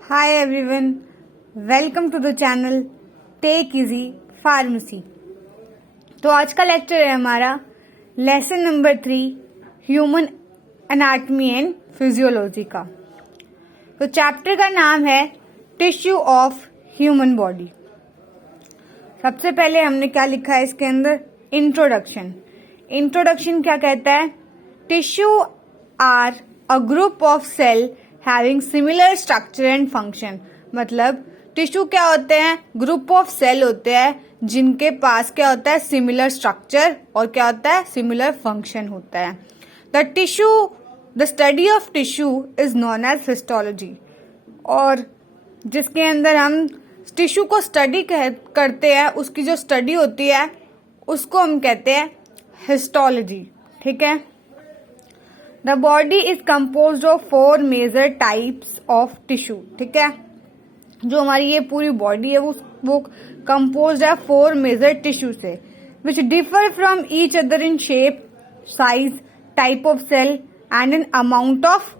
Hi everyone, welcome to the channel Take Easy Pharmacy। तो आज का लेक्चर है हमारा lesson number 3 human anatomy and physiology का। तो चैप्टर का नाम है टिश्यू ऑफ ह्यूमन बॉडी। सबसे पहले हमने क्या लिखा है इसके अंदर, इंट्रोडक्शन। इंट्रोडक्शन क्या कहता है, tissue are a group of cell having similar structure and function. मतलब टिश्यू क्या होते हैं, ग्रुप ऑफ सेल होते हैं जिनके पास क्या होता है, सिमिलर स्ट्रक्चर और क्या होता है, सिमिलर फंक्शन होता है। The study of tissue is known as histology. और जिसके अंदर हम टिश्यू को स्टडी करते हैं, उसकी जो स्टडी होती है उसको हम कहते हैं हिस्टोलॉजी। ठीक है। The body is composed of 4 major types of tissue. ठीक है, जो हमारी ये पूरी बॉडी है वो कंपोज्ड है 4 मेजर टिश्यू से, which differ from each other in shape, size, type of cell and in amount of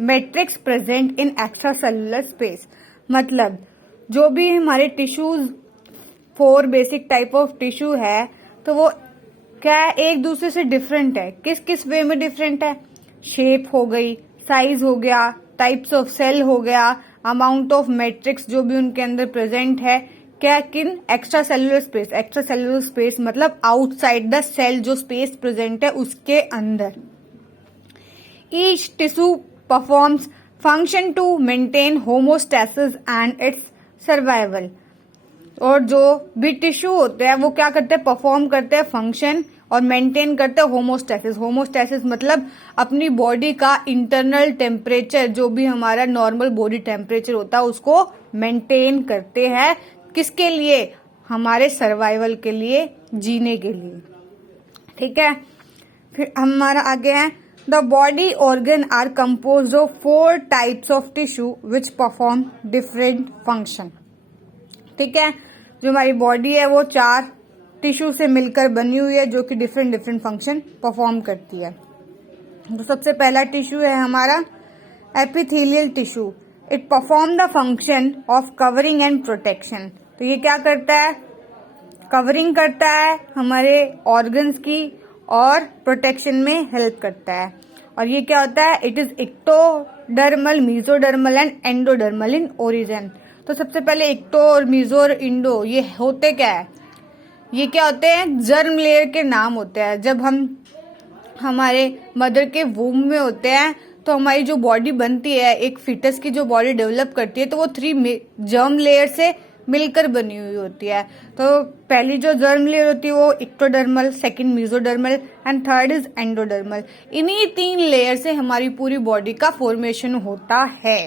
matrix present in extra cellular space. मतलब जो भी हमारे tissues 4 basic type of tissue है, तो वो क्या है, एक दूसरे से डिफरेंट है। किस किस वे में डिफरेंट है, शेप हो गई, साइज हो गया, टाइप्स ऑफ सेल हो गया, अमाउंट ऑफ मैट्रिक्स जो भी उनके अंदर प्रेजेंट है, क्या किन extra cellular space. Extra cellular space मतलब आउटसाइड द सेल जो स्पेस प्रेजेंट है उसके अंदर। Each tissue performs function to maintain homeostasis and its survival. और जो भी टिश्यू होते हैं वो क्या करते हैं, परफॉर्म करते हैं फंक्शन और मेंटेन करते हैं होमोस्टैसिस। होमोस्टैसिस मतलब अपनी बॉडी का इंटरनल टेम्परेचर, जो भी हमारा नॉर्मल बॉडी टेम्परेचर होता है उसको मेंटेन करते हैं। किसके लिए, हमारे सर्वाइवल के लिए, जीने के लिए। ठीक है। फिर हमारा आगे है, the body organ are composed of 4 types of tissue which perform different function. ठीक है, जो हमारी बॉडी है वो 4 टिश्यू से मिलकर बनी हुई है जो कि डिफरेंट डिफरेंट फंक्शन परफॉर्म करती है। तो सबसे पहला टिश्यू है हमारा epithelial tissue. It perform the function of covering and protection. तो ये क्या करता है, कवरिंग करता है हमारे ऑर्गन्स की और प्रोटेक्शन में हेल्प करता है। और ये क्या होता है, it is ectodermal, mesodermal and endodermal in origin. तो सबसे पहले एक्टो और मीजो और इंडो ये होते क्या है, ये क्या होते हैं, जर्म लेयर के नाम होते हैं। जब हम हमारे मदर के वूम में होते हैं तो हमारी जो बॉडी बनती है, एक फीटस की जो बॉडी डेवलप करती है, तो वो 3 जर्म लेयर से मिलकर बनी हुई होती है। तो पहली जो जर्म लेयर होती है वो ectodermal, second mesodermal and third is endodermal. इन्हीं 3 लेयर से हमारी पूरी बॉडी का फॉर्मेशन होता है।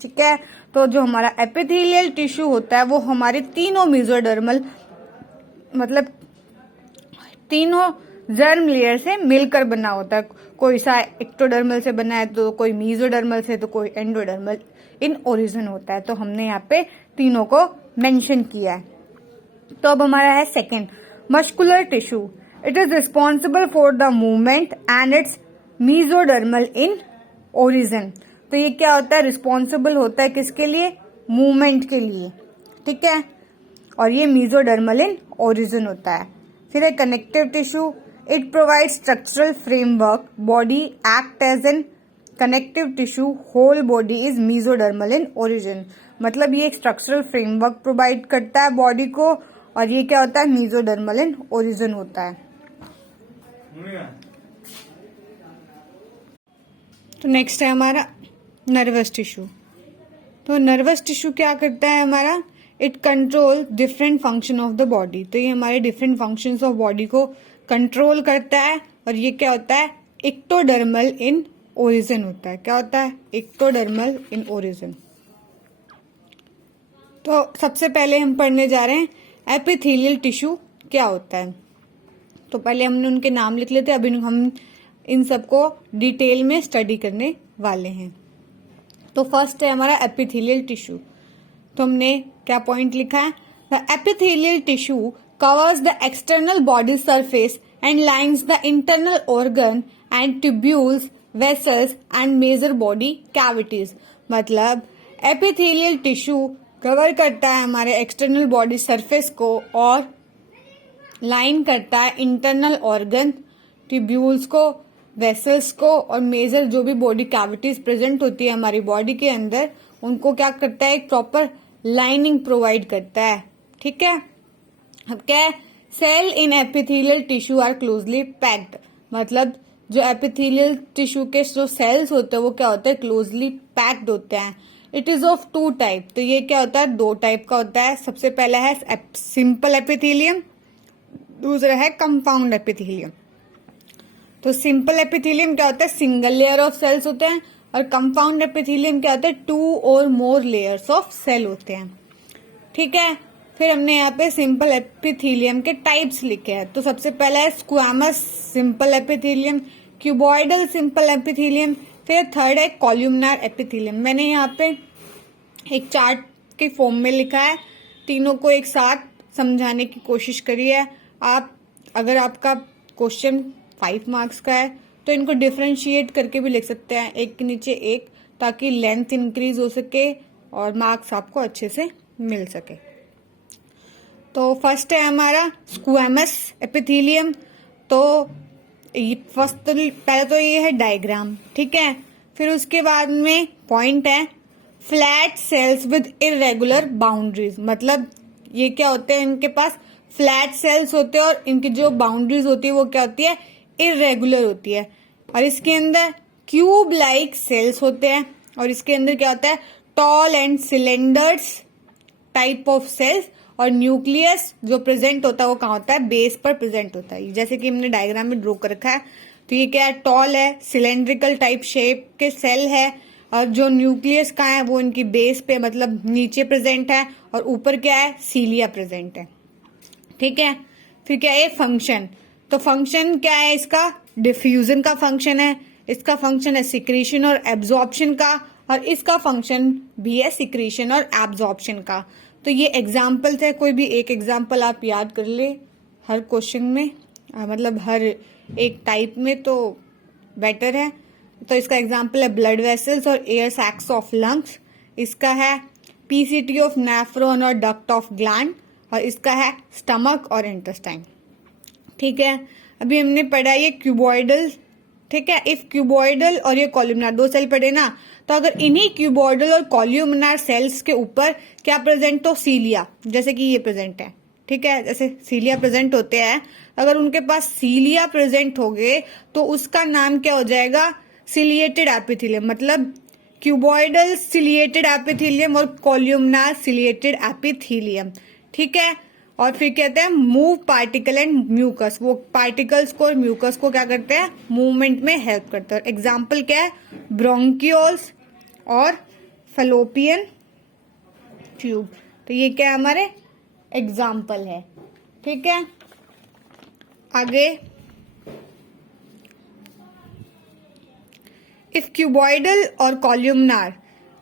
ठीक है। तो जो हमारा एपिथेलियल टिश्यू होता है वो हमारे तीनों मीजोडर्मल मतलब तीनों जर्म लेयर से मिलकर बना होता है। कोई सा एक्टोडर्मल से बना है, तो कोई मीजोडर्मल से, तो कोई एंडोडर्मल इन ओरिजिन होता है। तो हमने यहाँ पे तीनों को मेंशन किया है। तो अब हमारा है second, muscular tissue. It is responsible for the movement and it's mesodermal in origin. तो ये क्या होता है, रिस्पॉन्सिबल होता है किसके लिए, मूवमेंट के लिए। ठीक है। और ये मीजोडर्मल इन ओरिजिन होता है। फिर है connective tissue. It provide structural framework, body act as an connective tissue, whole body is mesodermal in origin. मतलब ये एक स्ट्रक्चरल फ्रेमवर्क प्रोवाइड करता है बॉडी को, और ये क्या होता है, मीजोडर्मल इन ओरिजिन होता है। तो नेक्स्ट है हमारा नर्वस टिश्यू। तो नर्वस टिश्यू क्या करता है हमारा, it control different function of the body. तो ये हमारे डिफरेंट फंक्शंस ऑफ बॉडी को कंट्रोल करता है। और ये क्या होता है, एक्टोडर्मल इन ओरिजिन होता है। क्या होता है, एक्टोडर्मल इन ओरिजिन। तो सबसे पहले हम पढ़ने जा रहे हैं एपिथेलियल टिश्यू क्या होता है। तो पहले हमने उनके नाम लिख लेते, अभी हम इन सबको डिटेल में स्टडी करने वाले हैं। तो फर्स्ट है हमारा एपिथेलियल टिश्यू। तो हमने क्या पॉइंट लिखा है, the epithelial tissue covers the external body surface and lines the internal organ and tubules, vessels and major body cavities. मतलब एपिथेलियल टिश्यू कवर करता है हमारे एक्सटर्नल बॉडी सरफेस को और लाइन करता है इंटरनल ऑर्गन, ट्यूब्यूल्स को, वेसल्स को और मेजर जो भी बॉडी कैविटीज प्रेजेंट होती है हमारी बॉडी के अंदर, उनको क्या करता है, एक प्रॉपर लाइनिंग प्रोवाइड करता है। ठीक है। अब क्या है, cell in epithelial tissue are closely packed, मतलब जो एपिथेलियल टिश्यू के जो सेल्स होते हैं वो क्या होते हैं, क्लोजली पैक्ड होते हैं। It is of two type, तो ये क्या होता है, दो टाइप का होता है। सबसे पहला है सिंपल एपिथेलियम, दूसरा है कंपाउंड एपिथेलियम। तो सिंपल एपिथेलियम क्या होता है, सिंगल लेयर ऑफ सेल्स होते हैं, और कंपाउंड एपिथेलियम क्या होता है, 2 और मोर लेयर्स ऑफ सेल होते हैं। ठीक है। फिर हमने यहाँ पे सिंपल एपिथेलियम के टाइप्स लिखे हैं। तो सबसे पहला है squamous simple epithelium, cuboidal simple epithelium, फिर थर्ड है कॉल्यूमनार एपिथेलियम। मैंने यहाँ पे एक चार्ट के फॉर्म में लिखा है, तीनों को एक साथ समझाने की कोशिश करी है। आप अगर आपका क्वेश्चन 5 मार्क्स का है तो इनको डिफरेंशिएट करके भी लिख सकते हैं, एक के नीचे एक, ताकि लेंथ इंक्रीज हो सके और मार्क्स आपको अच्छे से मिल सके। तो फर्स्ट है हमारा स्क्वैमस एपिथेलियम। तो फर्स्ट पहले तो ये है डायग्राम, ठीक है। फिर उसके बाद में पॉइंट है flat sales with irregular boundaries, मतलब ये क्या होते हैं, इनके पास फ्लैट सेल्स होते हैं और इनकी जो बाउंड्रीज होती है वो क्या होती है, इरेगुलर होती है। और इसके अंदर क्यूब लाइक सेल्स होते हैं, और इसके अंदर क्या होता है, tall and cylinders type of cells, और न्यूक्लियस जो प्रेजेंट होता है वो कहाँ होता है, बेस पर प्रेजेंट होता है। जैसे कि हमने डायग्राम में ड्रॉ कर रखा है। तो ये क्या है, टॉल है, सिलेंड्रिकल टाइप शेप के सेल है, और जो न्यूक्लियस कहाँ है वो इनकी बेस पे मतलब नीचे प्रेजेंट है, और ऊपर क्या है, सीलिया प्रेजेंट है। ठीक है। फिर क्या है, फंक्शन। तो फंक्शन क्या है इसका, डिफ्यूजन का फंक्शन है, इसका फंक्शन है सिक्रीशन और एब्जॉर्प्शन का, और इसका फंक्शन भी है सिक्रीशन और एब्जॉर्प्शन का। तो ये एग्जाम्पल्स है, कोई भी एक एग्जाम्पल आप याद कर ले हर क्वेश्चन में, मतलब हर एक टाइप में, तो बेटर है। तो इसका एग्जाम्पल है ब्लड वेसल्स और एयर सैक्स ऑफ लंग्स, इसका है पीसीटी ऑफ नेफ्रॉन और डक्ट ऑफ ग्लैंड, और इसका है स्टमक और इंटेस्टाइन। ठीक है। अभी हमने पढ़ा ये क्यूबॉइडल, ठीक है। इफ क्यूबॉइडल और ये कॉल्यूमनार दो सेल पढ़े ना, तो अगर इन्हीं क्यूबॉइडल और कॉल्यूमनार सेल्स के ऊपर क्या प्रेजेंट हो, सीलिया, जैसे कि ये प्रेजेंट है, ठीक है, जैसे सीलिया प्रेजेंट होते हैं, अगर उनके पास सीलिया प्रेजेंट हो गए तो उसका नाम क्या हो जाएगा, सिलिएटेड एपिथेलियम, मतलब क्यूबॉइडल सिलिएटेड एपिथेलियम और कॉल्यूमनार सिलिएटेड एपिथेलियम। ठीक है। और फिर कहते हैं मूव पार्टिकल एंड म्यूकस, वो पार्टिकल्स को और म्यूकस को क्या करते हैं, मूवमेंट में हेल्प करते हैं। एग्जाम्पल क्या है, ब्रोंकियोल्स और फेलोपियन ट्यूब। तो ये क्या हमारे एग्जाम्पल है। ठीक है। आगे, इफ क्यूबॉइडल और कॉल्यूमनार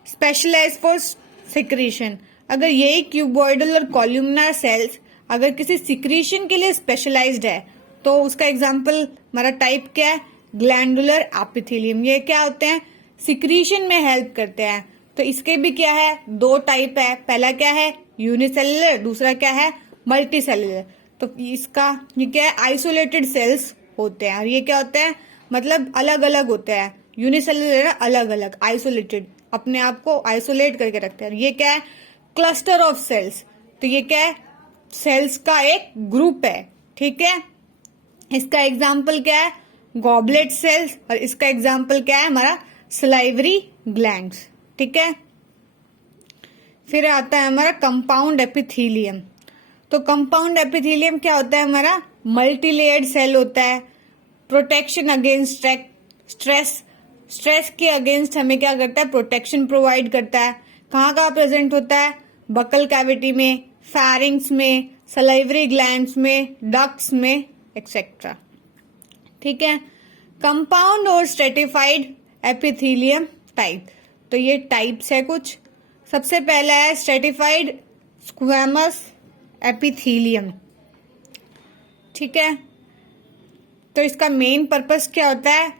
स्पेशलाइज फॉर सिक्रीशन, अगर यही क्यूबॉइडल और कॉल्यूमनार सेल्स अगर किसी सिक्रीशन के लिए स्पेशलाइज्ड है, तो उसका एग्जाम्पल हमारा टाइप क्या है, ग्लैंडुलर एपिथेलियम। ये क्या होते हैं, सिक्रीशन में हेल्प करते हैं। तो इसके भी क्या है, दो टाइप है, पहला क्या है यूनिसेलुलर, दूसरा क्या है मल्टी सेलुलर। तो इसका ये क्या है, आइसोलेटेड सेल्स होते हैं, और ये क्या होते हैं, मतलब अलग अलग होते हैं। यूनिसेलुलर अलग अलग, आइसोलेटेड अपने आप को आइसोलेट करके रखते हैं। ये क्या है, क्लस्टर ऑफ सेल्स। तो ये क्या है, सेल्स का एक ग्रुप है। ठीक है। इसका एग्जाम्पल क्या है, गॉबलेट सेल्स, और इसका एग्जाम्पल क्या है हमारा सलाइवरी ग्लैंड्स। ठीक है। फिर आता है हमारा कंपाउंड एपिथेलियम। तो कंपाउंड एपिथेलियम क्या होता है, हमारा मल्टीलेयर्ड सेल होता है, प्रोटेक्शन अगेंस्ट स्ट्रेस, स्ट्रेस के अगेंस्ट हमें क्या करता है, प्रोटेक्शन प्रोवाइड करता है। कहाँ कहाँ प्रेजेंट होता है, बकल कैविटी में, फैरिंग्स में, सलाइवरी ग्लैंड्स में, डक्ट्स में, एक्सेट्रा। ठीक है। कंपाउंड और स्ट्रेटिफाइड एपिथेलियम टाइप। तो ये टाइप्स है कुछ। सबसे पहला है स्ट्रेटिफाइड स्क्वैमस एपिथेलियम। ठीक है। तो इसका मेन पर्पस क्या होता है,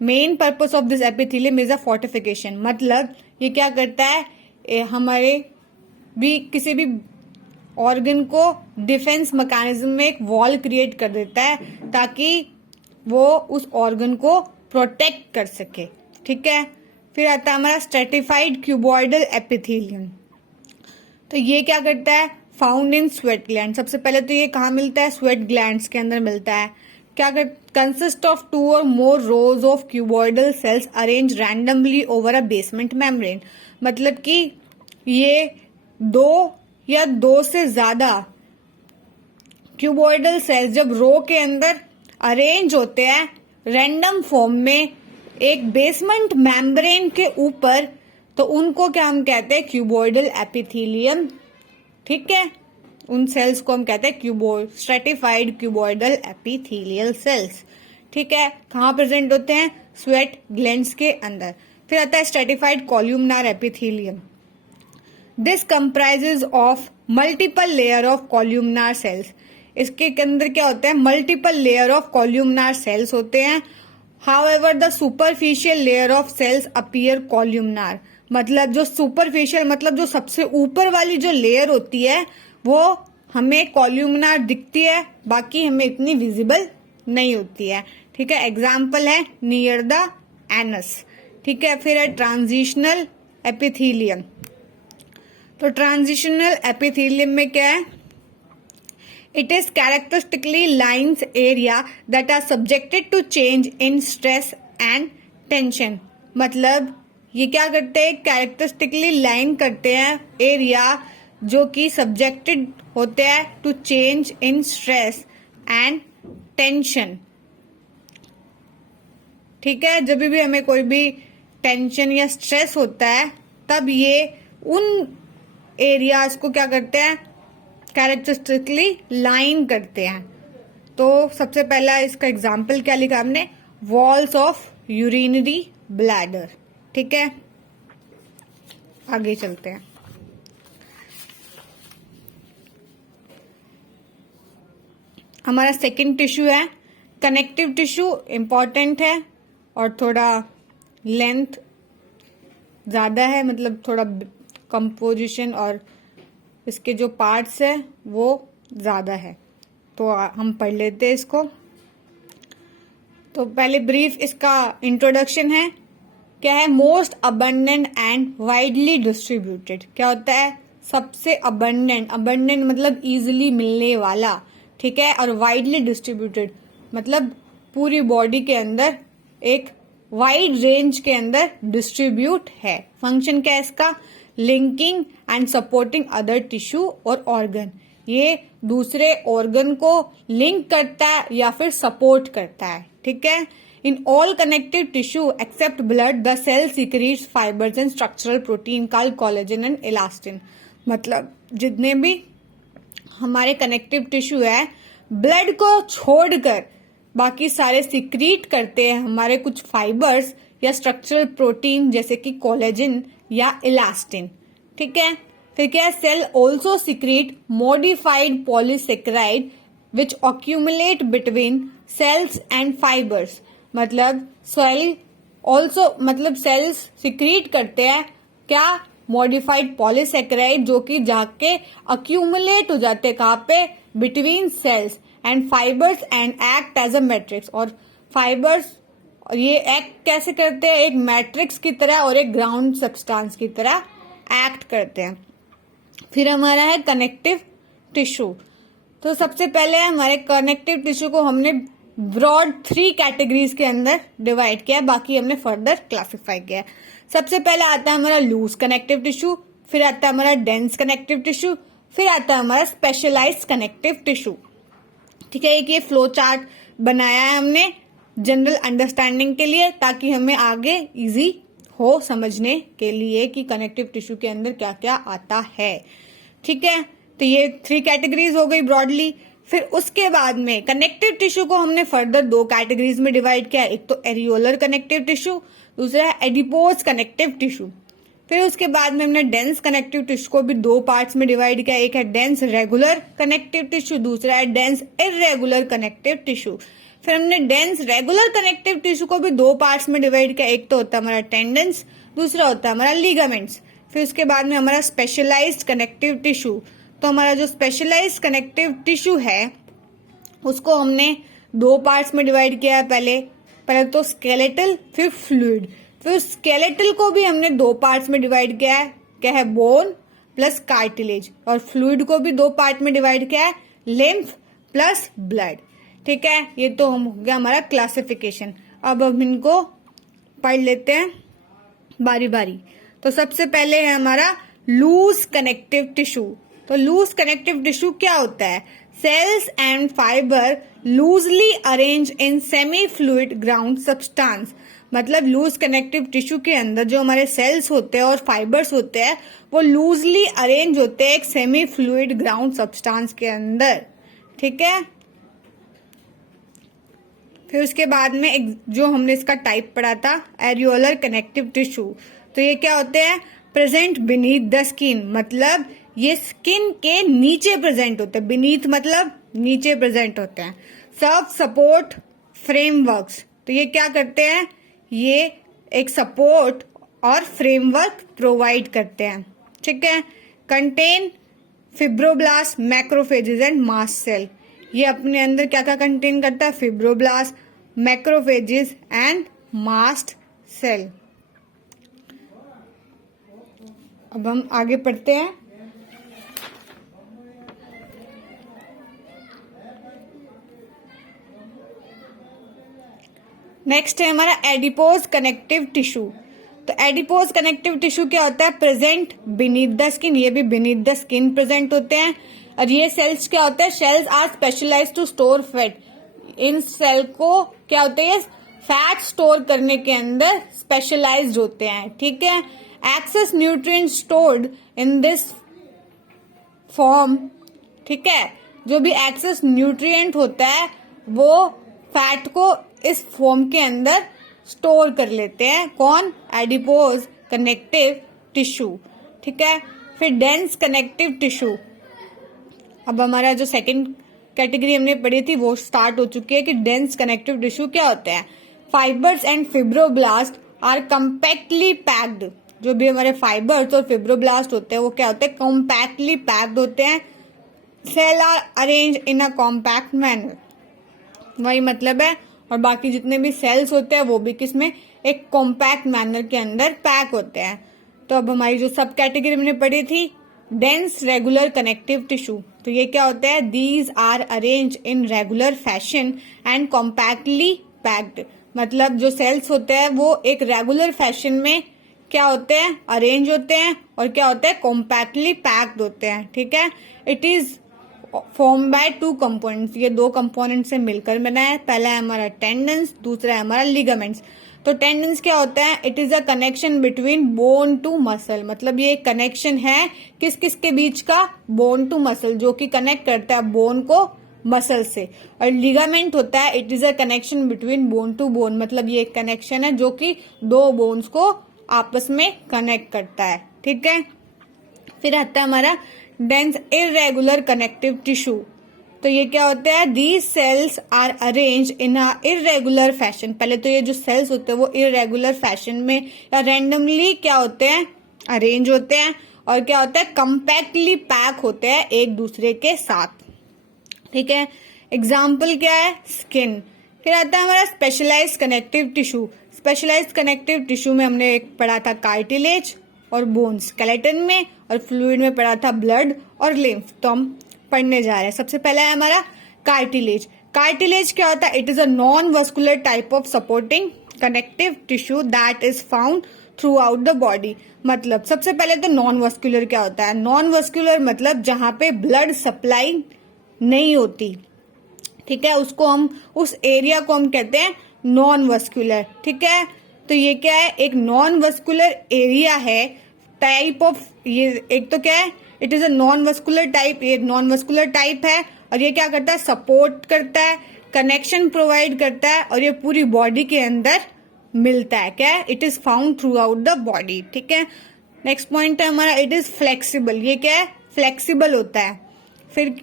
main purpose of this epithelium is a fortification, मतलब ये क्या करता है, हमारे भी किसी भी ऑर्गन को डिफेंस मैकेनिज्म में एक वॉल क्रिएट कर देता है ताकि वो उस ऑर्गन को प्रोटेक्ट कर सके। ठीक है, फिर आता है हमारा स्ट्रेटिफाइड क्यूबॉइडल एपिथेलियम। तो ये क्या करता है, फाउंड इन स्वेट ग्लैंड। सबसे पहले तो ये कहाँ मिलता है, स्वेट ग्लैंड्स के अंदर मिलता है। क्या कर कंसिस्ट ऑफ 2 और more rows of cuboidal cells arrange randomly over a basement membrane. मतलब कि ये 2 या 2 से ज्यादा क्यूबॉइडल सेल्स जब रो के अंदर अरेंज होते हैं रैंडम फॉर्म में एक बेसमेंट मेम्ब्रेन के ऊपर, तो उनको क्या हम कहते हैं, क्यूबॉइडल एपिथेलियम। ठीक है, उन सेल्स को हम कहते हैं स्ट्रेटिफाइड क्यूबॉइडल एपिथेलियल सेल्स। ठीक है, कहाँ प्रेजेंट होते हैं, स्वेट ग्लैंड्स के अंदर। फिर आता है stratified columnar epithelium. This comprises of multiple layer of columnar cells. इसके अंदर क्या होता है, multiple layer of columnar cells होते हैं। However the superficial layer of cells appear columnar. मतलब जो सुपरफिशियल मतलब जो सबसे ऊपर वाली जो लेयर होती है वो हमें कॉल्यूमनार दिखती है, बाकी हमें इतनी विजिबल नहीं होती है। ठीक है, एग्जाम्पल है नियर द एनस। ठीक है, फिर है ट्रांजिशनल एपिथेलियम। तो ट्रांजिशनल एपिथेलियम में क्या है, it is characteristically lines area that are subjected to change in stress and tension. मतलब ये क्या करते हैं, कैरेक्टरिस्टिकली लाइन करते हैं एरिया जो कि सब्जेक्टेड होते हैं to change in stress and tension. ठीक है, जब भी हमें कोई भी टेंशन या स्ट्रेस होता है तब ये उन एरियाज को क्या करते हैं, कैरेक्टरिस्टिकली लाइन करते हैं। तो सबसे पहला इसका एग्जाम्पल क्या लिखा हमने, वॉल्स ऑफ यूरिनरी ब्लैडर। ठीक है, आगे चलते हैं। हमारा सेकंड टिश्यू है कनेक्टिव टिश्यू। इंपॉर्टेंट है और थोड़ा लेंथ ज्यादा है, मतलब थोड़ा कंपोजिशन और इसके जो पार्ट्स है वो ज्यादा है। तो हम पढ़ लेते हैं इसको। तो पहले ब्रीफ इसका इंट्रोडक्शन है। क्या है, most abundant and widely distributed. क्या होता है, सबसे अबंडेंट, अबंडेंट मतलब इजीली मिलने वाला। ठीक है, और वाइडली डिस्ट्रीब्यूटेड मतलब पूरी बॉडी के अंदर एक वाइड रेंज के अंदर डिस्ट्रीब्यूट है। फंक्शन क्या है इसका, linking and supporting other tissue और ऑर्गन। ये दूसरे ऑर्गन को लिंक करता है या फिर सपोर्ट करता है। ठीक है, in all connective tissue except blood the cell secretes fibres and structural protein called collagen and elastin. मतलब जितने भी हमारे कनेक्टिव टिश्यू है ब्लड को छोड़कर बाकी सारे सीक्रीट करते हैं हमारे कुछ फाइबर्स या स्ट्रक्चरल प्रोटीन जैसे कि कोलेजन या इलास्टिन। ठीक है, फिर क्या है, cell also secrete modified polysaccharide which accumulate between cells and fibres. मतलब सेल ऑल्सो मतलब सेल्स सीक्रेट करते हैं क्या, मॉडिफाइड पॉलीसेक्राइड जो कि जाके अक्यूमुलेट हो जाते हैं कहाँ पे, between cells and fibres and act as a matrix. और फाइबर्स ये एक्ट कैसे करते हैं, एक मैट्रिक्स की तरह और एक ग्राउंड सब्सटेंस की तरह एक्ट करते हैं। फिर हमारा है कनेक्टिव टिश्यू। तो सबसे पहले हमारे कनेक्टिव टिश्यू को हमने ब्रॉड 3 कैटेगरीज के अंदर डिवाइड किया, बाकी हमने फर्दर क्लासिफाई किया। सबसे पहले आता है हमारा लूज कनेक्टिव टिश्यू, फिर आता है हमारा डेंस कनेक्टिव टिश्यू, फिर आता है हमारा स्पेशलाइज्ड कनेक्टिव टिश्यू। ठीक है, एक ये फ्लो चार्ट बनाया है हमने जनरल अंडरस्टैंडिंग के लिए ताकि हमें आगे इजी हो समझने के लिए कि कनेक्टिव टिश्यू के अंदर क्या क्या आता है। ठीक है, तो ये 3 कैटेगरीज हो गई ब्रॉडली। फिर उसके बाद में कनेक्टिव टिश्यू को हमने फर्दर 2 कैटेगरीज में डिवाइड किया, एक तो एरियोलर कनेक्टिव टिश्यू, दूसरा है एडिपोज कनेक्टिव टिश्यू। फिर उसके बाद में हमने डेंस कनेक्टिव टिश्यू को भी 2 पार्ट्स में डिवाइड किया, एक है डेंस रेगुलर कनेक्टिव टिश्यू, दूसरा है डेंस इरेगुलर कनेक्टिव टिश्यू। फिर हमने डेंस रेगुलर कनेक्टिव टिश्यू को भी दो पार्ट्स में डिवाइड किया, एक तो होता है हमारा टेंडन्स, दूसरा होता है हमारा लिगामेंट्स। फिर उसके बाद में हमारा स्पेशलाइज्ड कनेक्टिव टिश्यू। तो हमारा जो स्पेशलाइज्ड कनेक्टिव टिश्यू है उसको हमने दो पार्ट्स में डिवाइड किया है। पहले तो स्केलेटल, फिर फ्लूइड। फिर स्केलेटल को भी हमने दो पार्ट्स में डिवाइड किया है, क्या है, बोन प्लस कार्टिलेज। और फ्लूइड को भी दो पार्ट में डिवाइड किया है, लिम्फ प्लस ब्लड। ठीक है, ये तो हो गया हमारा क्लासिफिकेशन। अब हम इनको पढ़ लेते हैं बारी बारी। तो सबसे पहले है हमारा लूज कनेक्टिव टिश्यू। तो लूज कनेक्टिव टिश्यू क्या होता है? Cells and fibre loosely arrange in semi fluid ground substance. मतलब लूज कनेक्टिव टिश्यू के अंदर जो हमारे सेल्स होते हैं और फाइबर्स होते हैं वो लूजली अरेंज होते हैं एक सेमी फ्लूइड ग्राउंड सब्सटेंस के अंदर। ठीक है, फिर उसके बाद में एक जो हमने इसका टाइप पढ़ा था, एरियोलर कनेक्टिव टिश्यू। तो ये क्या होते हैं? प्रेजेंट बीनीथ द स्किन, मतलब ये स्किन के नीचे प्रेजेंट होते हैं। बीनीथ मतलब नीचे प्रेजेंट होते हैं। सर्व सपोर्ट फ्रेमवर्क्स, तो ये क्या करते हैं? ये एक सपोर्ट और फ्रेमवर्क प्रोवाइड करते हैं। ठीक है, contain fibroblast, macrophages and mast cell. ये अपने अंदर क्या क्या कंटेन करता है? Fibroblast, macrophages and mast cell. अब हम आगे पढ़ते हैं। नेक्स्ट है हमारा एडिपोज कनेक्टिव टिश्यू। तो एडिपोज कनेक्टिव टिश्यू क्या होता है? प्रेजेंट बीनीथ द स्किन, ये भी बीनीथ द स्किन प्रेजेंट होते हैं। और ये सेल्स क्या होते हैं? Cells are specialised to store fat. इन सेल को क्या होते हैं? फैट स्टोर करने के अंदर स्पेशलाइज्ड होते हैं। ठीक है, excess nutrient stored in this form. ठीक है, जो भी एक्सेस न्यूट्रिएंट होता है वो फैट को इस फॉर्म के अंदर स्टोर कर लेते हैं। कौन? Adipose connective tissue. ठीक है, फिर डेंस कनेक्टिव टिश्यू। अब हमारा जो सेकंड कैटेगरी हमने पढ़ी थी वो स्टार्ट हो चुकी है कि डेंस कनेक्टिव टिश्यू क्या होते हैं? Fibres and fibroblast are compactly packed. जो भी हमारे फाइबर्स और फिब्रोब्लास्ट होते हैं वो क्या होते हैं? कॉम्पैक्टली पैक्ड होते हैं। Cell are arrange in a compact manner, वही मतलब है। और बाकी जितने भी सेल्स होते हैं वो भी किसमें? एक कॉम्पैक्ट मैनर के अंदर पैक होते हैं। तो अब हमारी जो सब कैटेगरी हमने पढ़ी थी, डेंस रेगुलर कनेक्टिव टिश्यू। तो ये क्या होता है? These are arrange in regular fashion and compactly packed. मतलब जो सेल्स होते हैं वो एक रेगुलर फैशन में क्या होते हैं? अरेंज होते हैं। और क्या होते हैं? कॉम्पैक्टली पैक्ड होते हैं। ठीक है, it is form by two components. ये दो कंपोनेंट से मिलकर बना है। पहला है हमारा टेंडन्स, दूसरा है हमारा लिगामेंट्स। तो टेंडन्स क्या होता है? It is a connection between bone to muscle. मतलब ये कनेक्शन है किस किस के बीच का? बोन टू मसल, जो कि कनेक्ट करता है बोन को मसल से। और लिगामेंट होता है it is a connection between bone to bone. मतलब ये एक कनेक्शन है जो कि दो बोन्स को आपस में कनेक्ट करता है। ठीक है, फिर आता है हमारा डेंस इरेगुलर कनेक्टिव टिश्यू। तो ये क्या होता है? These cells are arrange in a irregular fashion. पहले तो ये जो सेल्स होते हैं वो इरेगुलर फैशन में या रैंडमली क्या होते हैं? अरेंज होते हैं। और क्या होता है? कंपैक्टली पैक होते हैं एक दूसरे के साथ। ठीक है, एग्जाम्पल क्या है? स्किन। फिर आता है हमारा specialised connective tissue. Specialised connective tissue में हमने एक पढ़ा था कार्टिलेज और बोन स्केलेटन में, और फ्लूइड में पढ़ा था ब्लड और लिम्फ। तो हम पढ़ने जा रहे हैं। सबसे पहला है हमारा कार्टिलेज। कार्टिलेज क्या होता है? It is a non vascular type of supporting connective tissue that is found through out the body. मतलब सबसे पहले तो नॉन वस्कुलर क्या होता है? नॉन वस्कुलर मतलब जहां पे ब्लड सप्लाई नहीं होती। ठीक है, उसको हम उस एरिया को हम कहते हैं नॉन वस्कुलर। ठीक है, तो ये क्या है? एक नॉन वस्कुलर एरिया है। टाइप ऑफ ये एक तो क्या है? It is a non vascular type. ये नॉन वस्कुलर टाइप है और ये क्या करता है? सपोर्ट करता है, कनेक्शन प्रोवाइड करता है और ये पूरी बॉडी के अंदर मिलता है। क्या है? It is found through out the body. ठीक है, नेक्स्ट पॉइंट है हमारा इट इज फ्लेक्सिबल। ये क्या है? फ्लेक्सिबल होता है। फिर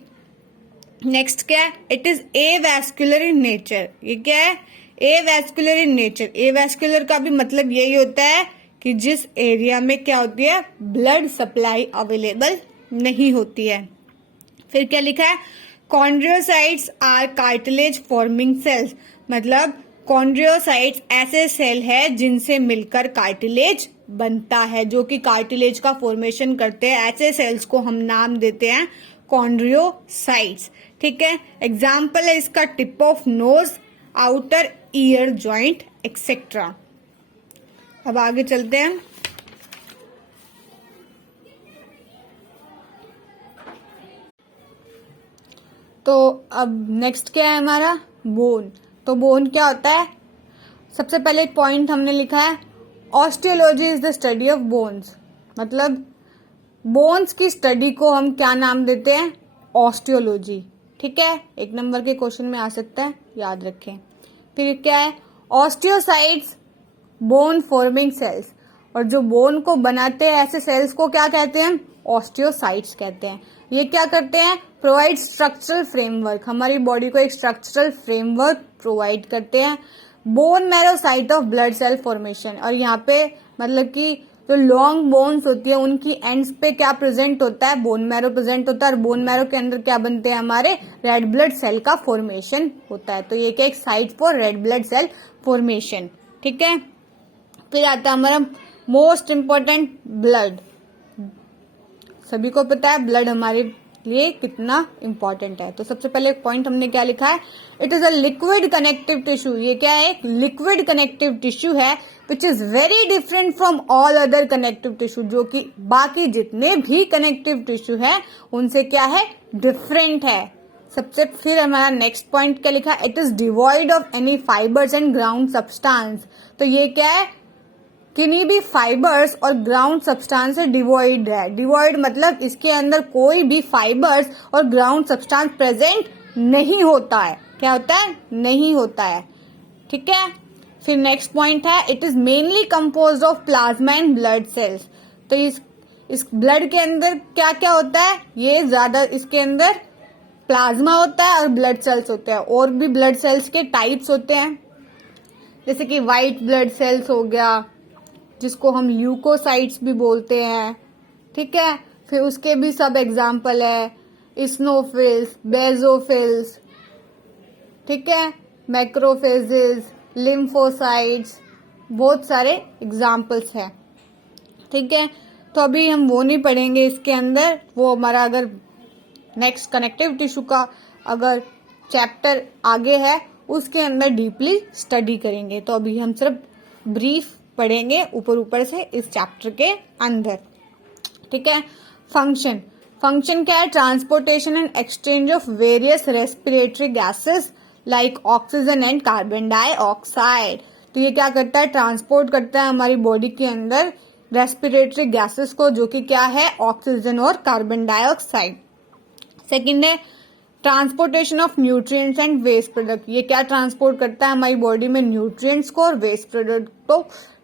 नेक्स्ट क्या है, it is avascular in nature. ये क्या है, एवैस्कुलर इन नेचर। एवैस्कुलर का भी मतलब यही होता है कि जिस एरिया में क्या होती है, ब्लड सप्लाई अवेलेबल नहीं होती है। फिर क्या लिखा है, कॉन्ड्रियोसाइट्स आर कार्टिलेज फॉर्मिंग सेल्स। मतलब कॉन्ड्रियोसाइट्स ऐसे सेल है जिनसे मिलकर कार्टिलेज बनता है, जो कि कार्टिलेज का फॉर्मेशन करते हैं। ऐसे सेल्स को हम नाम देते हैं कॉन्ड्रियोसाइट्स। ठीक है, एग्जाम्पल है इसका tip of nose, outer ear joint etcetera. अब आगे चलते हैं। तो अब नेक्स्ट क्या है हमारा, बोन। तो बोन क्या होता है, सबसे पहले एक पॉइंट हमने लिखा है, osteology is the study of bones. मतलब बोन्स की स्टडी को हम क्या नाम देते हैं, ऑस्टियोलॉजी। ठीक है, 1 नंबर के क्वेश्चन में आ सकता है, याद रखें। फिर क्या है, ऑस्टियोसाइट्स बोन फॉर्मिंग सेल्स। और जो बोन को बनाते हैं ऐसे सेल्स को क्या कहते हैं, ऑस्टियोसाइट्स कहते हैं। ये क्या करते हैं, प्रोवाइड स्ट्रक्चरल फ्रेमवर्क, हमारी बॉडी को एक स्ट्रक्चरल फ्रेमवर्क प्रोवाइड करते हैं। Bone marrow site of blood cell formation. और यहाँ पे मतलब कि जो लॉन्ग बोन्स होती है उनकी एंड्स पे क्या प्रेजेंट होता है, बोन मैरो प्रेजेंट होता है। और बोन मैरो के अंदर क्या बनते हैं, हमारे रेड ब्लड सेल का फॉर्मेशन होता है। तो ये क्या, एक site for red blood cell formation. ठीक है, फिर आता है हमारा मोस्ट इंपॉर्टेंट, ब्लड। सभी को पता है ब्लड हमारे लिए कितना इंपॉर्टेंट है। तो सबसे पहले एक पॉइंट हमने क्या लिखा है, it is a liquid connective tissue. ये क्या है, एक लिक्विड कनेक्टिव टिश्यू है which is very different from all other connective tissue. जो कि बाकी जितने भी कनेक्टिव टिश्यू है उनसे क्या है, डिफरेंट है। सबसे फिर हमारा नेक्स्ट पॉइंट क्या लिखा है, it is devoid of any fibres and ground substance. तो ये क्या है, किन्हीं भी फाइबर्स और ग्राउंड सब्सटेंस से डिवॉइड है। डिवॉइड मतलब इसके अंदर कोई भी फाइबर्स और ग्राउंड सब्सटेंस प्रेजेंट नहीं होता है। क्या होता है, नहीं होता है। ठीक है, फिर नेक्स्ट पॉइंट है, it is mainly composed of plasma and blood cells. तो इस ब्लड के अंदर क्या क्या होता है, ये ज्यादा इसके अंदर प्लाज्मा होता है और ब्लड सेल्स होते हैं। और भी ब्लड सेल्स के टाइप्स होते हैं, जैसे कि व्हाइट ब्लड सेल्स हो गया, जिसको हम ल्यूकोसाइट्स भी बोलते हैं। ठीक है, फिर उसके भी सब एग्जाम्पल है, इस्नोफिल्स, बेजोफिल्स, ठीक है, मैक्रोफेजेस, लिम्फोसाइट्स, बहुत सारे एग्जाम्पल्स हैं। ठीक है, तो अभी हम वो नहीं पढ़ेंगे इसके अंदर, वो हमारा अगर नेक्स्ट कनेक्टिव टिश्यू का अगर चैप्टर आगे है उसके अंदर डीपली स्टडी करेंगे। तो अभी हम सिर्फ ब्रीफ पढ़ेंगे ऊपर ऊपर से इस चैप्टर के अंदर। ठीक है, फंक्शन। फंक्शन क्या है, transportation and exchange of various respiratory gases like oxygen and carbon dioxide. तो ये क्या करता है, ट्रांसपोर्ट करता है हमारी बॉडी के अंदर रेस्पिरेटरी गैसेस को, जो कि क्या है, ऑक्सीजन और कार्बन डाइऑक्साइड। सेकेंड है transportation of nutrients and waste product. ये क्या ट्रांसपोर्ट करता है, हमारी बॉडी में न्यूट्रिएंट्स को और वेस्ट प्रोडक्ट को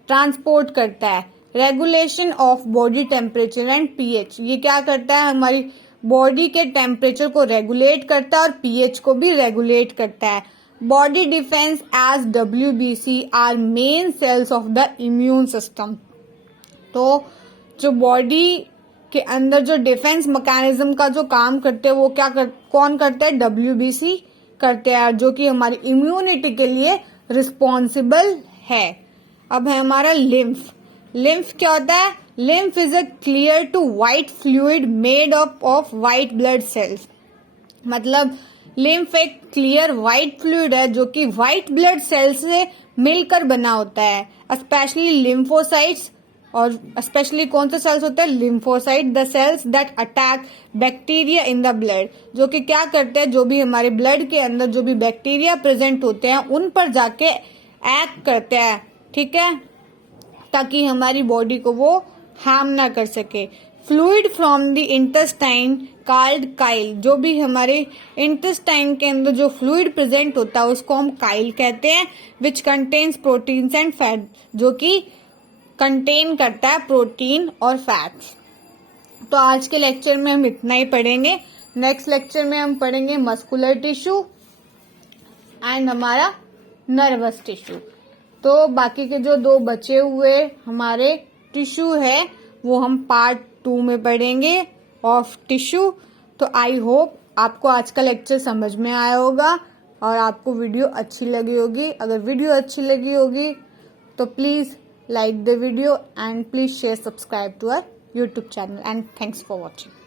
ट्रांसपोर्ट करता है। Regulation of body temperature and pH. ये क्या करता है, हमारी बॉडी के टेम्परेचर को रेगुलेट करता है और पीएच को भी रेगुलेट करता है। Body defence as WBC are main cells of the immune system. तो जो बॉडी के अंदर जो डिफेंस मैकेनिज्म का जो काम करते हैं वो कौन करता है, WBC करते हैं, जो कि हमारी इम्यूनिटी के लिए रिस्पॉन्सिबल है। अब है हमारा लिम्फ। लिम्फ क्या होता है, lymph is a clear to white fluid made up of white blood cells. मतलब लिम्फ एक क्लियर व्हाइट फ्लूइड है जो कि व्हाइट ब्लड सेल्स से मिलकर बना होता है। स्पेशली लिम्फोसाइट्स, और स्पेशली कौन से सेल्स होते हैं, lymphocyte, the cells that attack bacteria in the blood. जो कि क्या करते हैं, जो भी हमारे ब्लड के अंदर जो भी बैक्टीरिया प्रेजेंट होते हैं उन पर जाके एक्ट करते हैं। ठीक है, ताकि हमारी बॉडी को वो हार्म ना कर सके। Fluid from the intestine called Kyle. जो भी हमारे इंटेस्टाइन के अंदर जो फ्लूइड प्रेजेंट होता है उसको हम काइल कहते हैं, which contains proteins and fat. जो कि कंटेन करता है प्रोटीन और फैट्स। तो आज के लेक्चर में हम इतना ही पढ़ेंगे। नेक्स्ट लेक्चर में हम पढ़ेंगे मस्कुलर टिश्यू एंड हमारा नर्वस टिश्यू। तो बाकी के जो 2 बचे हुए हमारे टिश्यू है वो हम पार्ट 2 में पढ़ेंगे ऑफ टिश्यू। तो आई होप आपको आज का लेक्चर समझ में आया होगा और आपको वीडियो अच्छी लगी होगी। अगर वीडियो अच्छी लगी होगी तो please like the video and please share subscribe to our YouTube channel and thanks for watching।